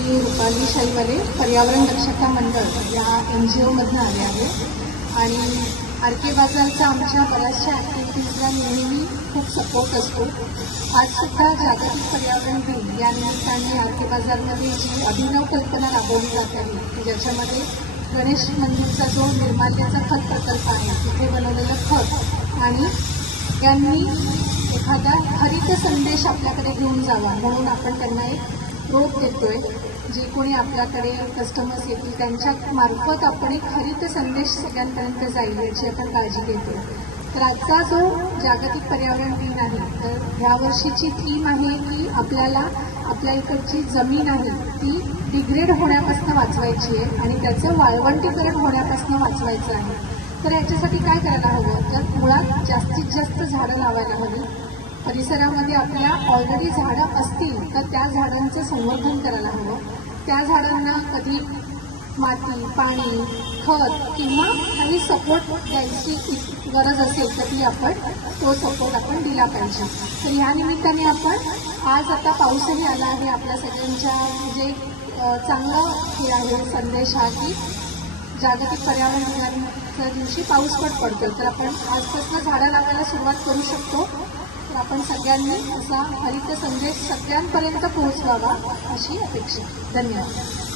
मी रुपाली शाहीवाले पर्यावरण दक्षता मंडळ या NGOमधून आले आहे आणि RK बाजारचा आमच्या बऱ्याचशा ॲक्टिव्हिटीजला नेहमी खूप सपोर्ट असतो। आजसुद्धा जागतिक पर्यावरण दिन या निमित्ताने RK बाजारमध्ये जी अभिनव कल्पना राबवली जात आहे की ज्याच्यामध्ये गणेश मंदिरचा जो निर्माल्याचा खत प्रकल्प आहे तिथे बनवलेलं खत आणि यांनी एखादा हरित संदेश आपल्याकडे घेऊन जावा म्हणून आपण त्यांना एक रोप देतोय। जे कोणी आपल्याकडे कस्टमर्स येतील त्यांच्या मार्फत आपण एक हरित संदेश सगळ्यांपर्यंत जाईल याची आपण काळजी घेतो। तर आजचा जो जागतिक पर्यावरण दिन आहे तर ह्या वर्षीची थीम आहे की आपल्याला आपल्या इकडची जमीन आहे ती डिग्रेड होण्यापासून वाचवायची आहे आणि त्याचं वाळवंटीकरण होण्यापासून वाचवायचं आहे। तर याच्यासाठी काय करायला हवं तर मुळात जास्तीत जास्त झाडं लावायला हवी। परिसरामध्ये आपल्या ऑलरेडी झाडं असतील तर त्या झाडांचं संवर्धन करायला हवं। त्या झाडांना कधी माती पाणी खत किंवा काही सपोर्ट द्यायची गरज असेल तर ती आपण तो सपोर्ट आपण दिला पाहिजे। तर ह्या निमित्ताने आपण आज आता पाऊसही आला आहे आपल्या सगळ्यांच्या म्हणजे चांगलं हे आहे संदेश हा की जागतिक पर्यावरण दिनाच्या दिवशी पाऊस पडतोय तर आपण आजपासून झाडं लावायला सुरुवात करू शकतो। तर आपण सगळ्यांनी असा हरित संदेश सगळ्यांपर्यंत पोहोचवावा अशी अपेक्षा। धन्यवाद।